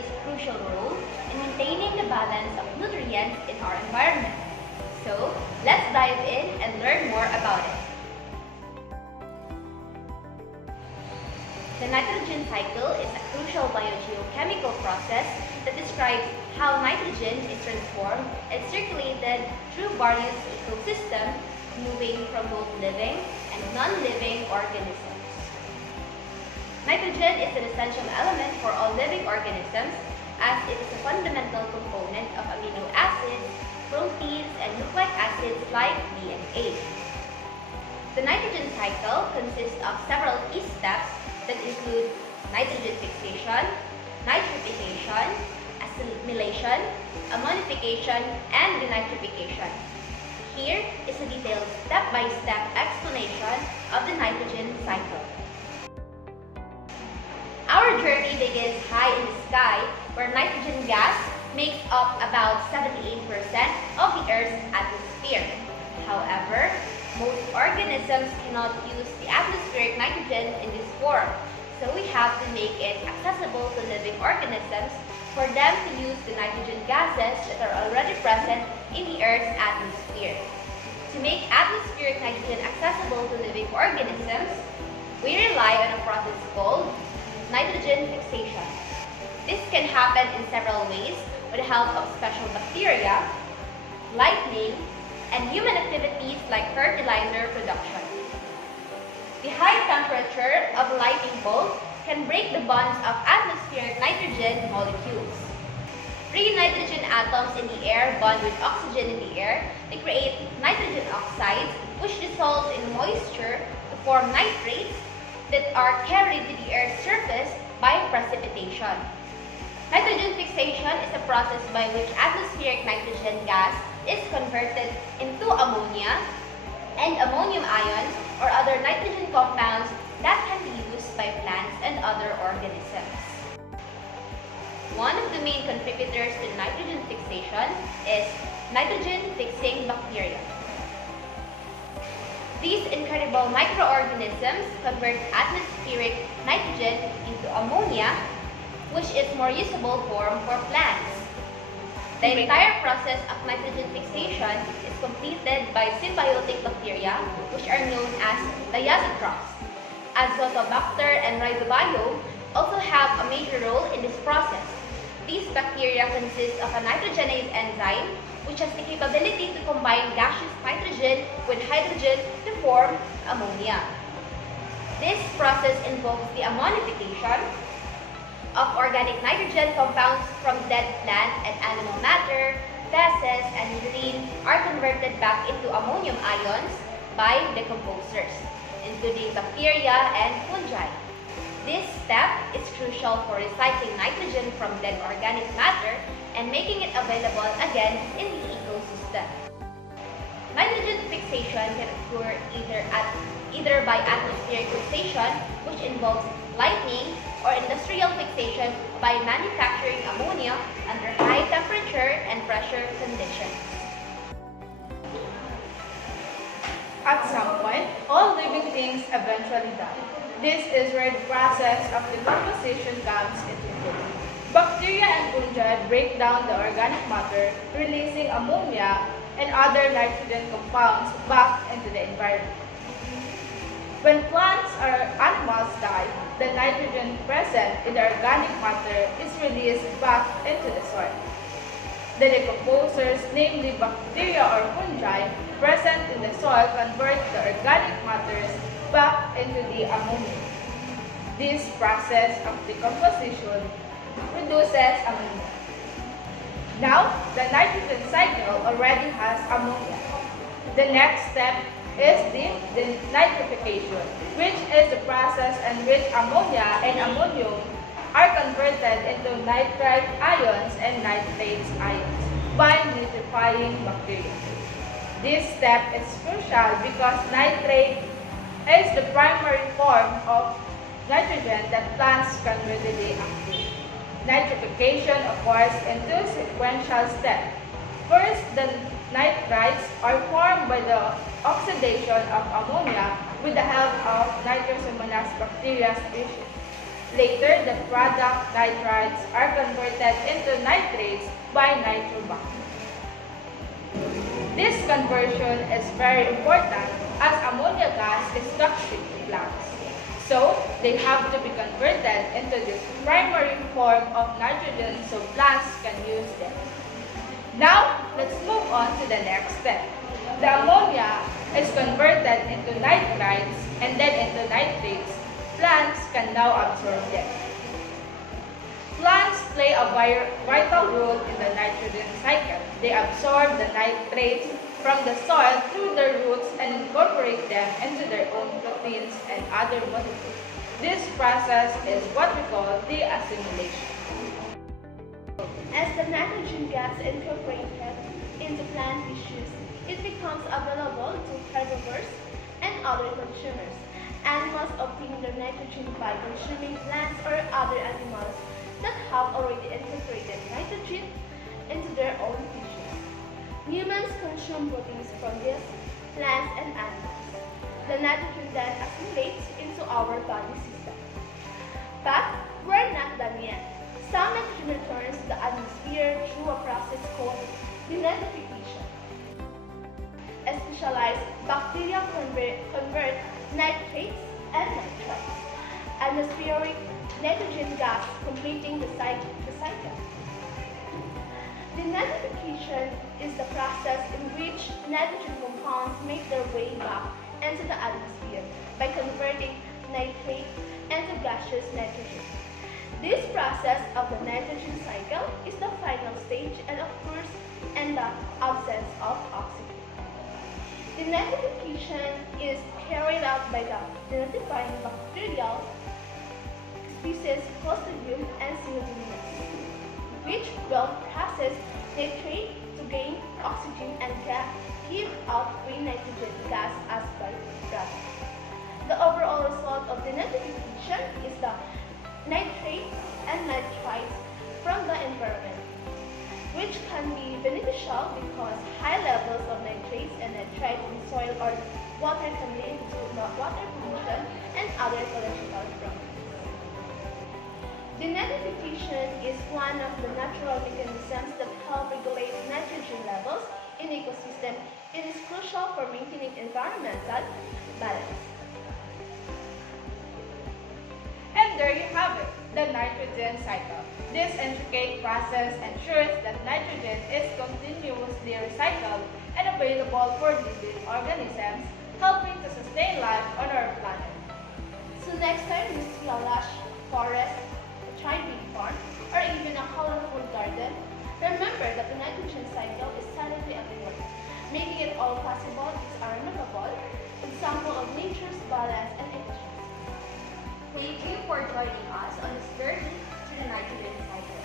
plays a crucial role in maintaining the balance of nutrients in our environment. So, let's dive in and learn more about it. The nitrogen cycle is a crucial biogeochemical process that describes how nitrogen is transformed and circulated through various ecosystems, moving from both living and non-living organisms. Nitrogen is an essential element for all living organisms as it is a fundamental component of amino acids, proteins, and nucleic acids like DNA. The nitrogen cycle consists of several key steps that include nitrogen fixation, nitrification, assimilation, ammonification, and denitrification. Here is a detailed step-by-step explanation of the nitrogen cycle. Our journey begins high in the sky, where nitrogen gas makes up about 78% of the Earth's atmosphere. However, most organisms cannot use the atmospheric nitrogen in this form, so we have to make it accessible to living organisms for them to use the nitrogen gases that are already present in the Earth's atmosphere. To make atmospheric nitrogen accessible to living organisms, we rely on a process called nitrogen fixation. This can happen in several ways with the help of special bacteria, lightning, and human activities like fertilizer production. The high temperature of a lightning bolt can break the bonds of atmospheric nitrogen molecules. Free nitrogen atoms in the air bond with oxygen in the air to create nitrogen oxides, which dissolve in moisture to form nitrates that are carried to the Earth's surface by precipitation. Nitrogen fixation is a process by which atmospheric nitrogen gas is converted into ammonia and ammonium ions or other nitrogen compounds that can be used by plants and other organisms. One of the main contributors to nitrogen fixation is nitrogen-fixing bacteria. These incredible microorganisms convert atmospheric nitrogen into ammonia, which is more usable form for plants. The entire process of nitrogen fixation is completed by symbiotic bacteria, which are known as diazotrophs. Azotobacter and Rhizobium also have a major role in this process. These bacteria consist of a nitrogenase enzyme, which has the capability to combine gaseous nitrogen with hydrogen to form ammonia. This process involves the ammonification of organic nitrogen compounds from dead plant and animal matter, feces, and urine are converted back into ammonium ions by decomposers, including bacteria and fungi. This step is crucial for recycling nitrogen from dead organic matter and making it available again in the ecosystem. Nitrogen fixation can occur either by atmospheric fixation, which involves lightning, or industrial fixation by manufacturing ammonia under high temperature and pressure conditions. At some point, all living things eventually die. This is where the process of decomposition comes into play. Bacteria and fungi break down the organic matter, releasing ammonia and other nitrogen compounds back into the environment. When plants or animals die, the nitrogen present in the organic matter is released back into the soil. The decomposers, namely bacteria or fungi, present in the soil convert the organic matters back into the ammonia. This process of decomposition produces ammonia. Now, the nitrogen cycle already has ammonia. The next step is the nitrification, which is the process in which ammonia and ammonium are converted into nitrite ions and nitrate ions by nitrifying bacteria. This step is crucial because nitrate is the primary form of nitrogen that plants can readily activate. Nitrification occurs in two sequential steps. First, the nitrites are formed by the oxidation of ammonia with the help of nitrosomonas bacteria species. Later, the product nitrites are converted into nitrates by nitrobacter. This conversion is very important as ammonia gas is toxic to plants. So, they have to be converted into this primary form of nitrogen so plants can use them. Now, let's move on to the next step. The ammonia is converted into nitrites and then into nitrates. Plants can now absorb them. Plants play a vital role in the nitrogen cycle. They absorb the nitrates from the soil through their roots and incorporate them into their own proteins and other molecules. This process is what we call de-assimilation. As the nitrogen gas incorporated into plant tissues, it becomes available to herbivores and other consumers. Animals obtain their nitrogen by consuming plants or other animals that have already incorporated nitrogen into their own tissues. Humans consume proteins from these plants and animals. The nitrogen then assimilates into our body system. But we're not done yet. Some nitrogen returns to the atmosphere through a process called denitrification. A specialized bacteria convert nitrates and nitrites. Atmospheric nitrogen gas completing the cycle. Denitrification is the process in which nitrogen compounds make their way back into the atmosphere by converting nitrate into gaseous nitrogen. This process of the nitrogen cycle is the final stage and occurs in the absence of oxygen. Denitrification is carried out by the denitrifying bacterial species Clostridium and Pseudomonas, which will process nitrate to gain oxygen and give out free nitrogen gas as byproduct. The overall result of denitrification is the nitrates and nitrites from the environment, which can be beneficial because high levels of nitrates and nitrites in soil or water can lead to water pollution and other ecological problems. Denitrification is one of the natural mechanisms that help regulate nitrogen levels in ecosystem. It is crucial for maintaining environmental balance. And there you have it, the nitrogen cycle. This intricate process ensures that nitrogen is continuously recycled and available for living organisms, helping to sustain life on our planet. So next time you see a lush forest, a giant wind farm, or even a colorful garden, remember that the nitrogen cycle is silently at work. Making it all possible is a remarkable example of nature's balance and efficiency. Thank you for joining us on this journey to the nitrogen cycle.